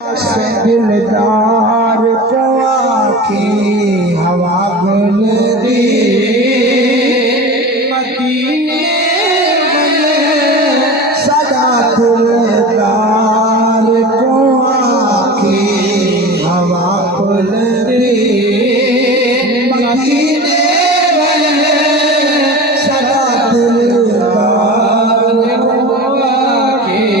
दिलदार को आँखें हवा गुल दी मदीने में सदा दिलदार को आँखें हवा गुल दी मदीने में सदा दिलदार को आँखें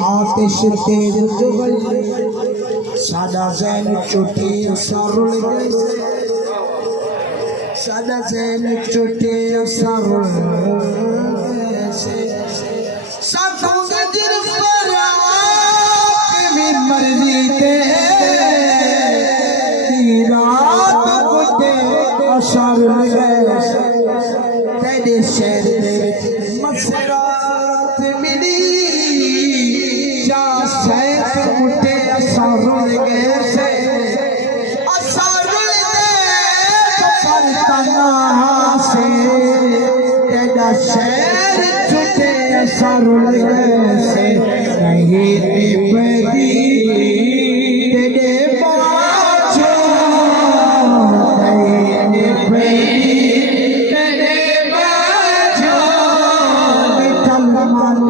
आतिश तेज जुगल सादा जैन चुटे सरुल सादा जैन चुटे सरुल साधु दिल पर आपकी मर्जी ते रात गुटे सरुल तेरे शहर दे मसरात मिली मुझे असरुल से असरुल से तेरा शहर छुटे असरुल से नहीं निभती तेरे बाजो नहीं निभती तेरे बाजो विठल मन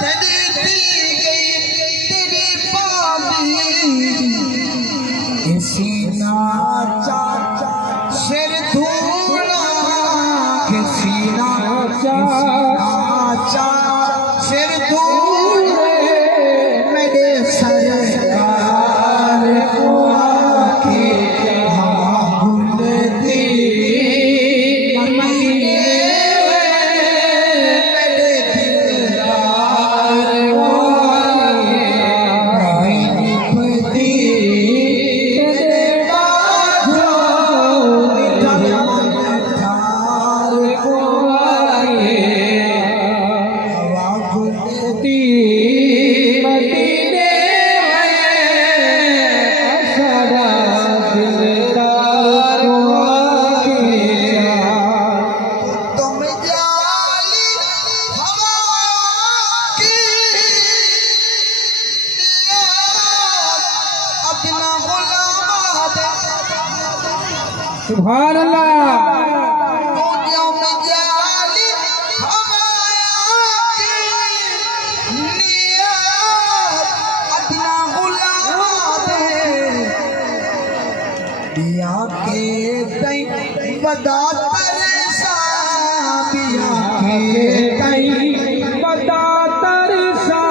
तेरी दी गई तेरी पाली किसी नाचा सिर धूला किसी नाचा सिर धूले मेरे सरकार को आके भूल दी मदीने मेरे दिलदार को नहीं निभती तेरे बाजो निठार को आए हवा भूलती मदीने में सारा दिलदार तुम जाली हवा की अपना गुलाम सुभान अल्लाह। बिया के तई बदा तरसा बिया के तई बता तरसा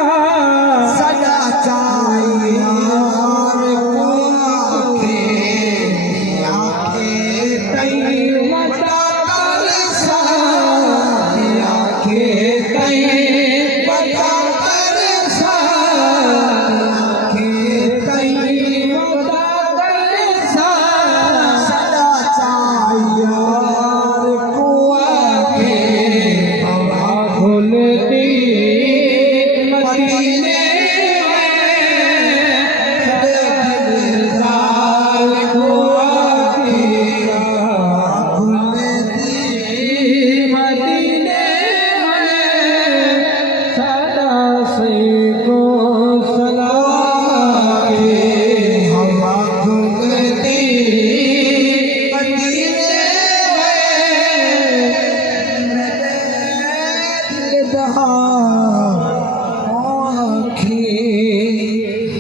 सदा चाहिए यार को आके बिया के तई बदा तरसा बिया के तई बदा तरसा बिया के तई बदा तरसा सदा चाहिए यार को आके हवा भूलती मदीने दिलदार को आके मदीने सदा से को सलाम हवा भूलती मदीने में मेरे दिलदार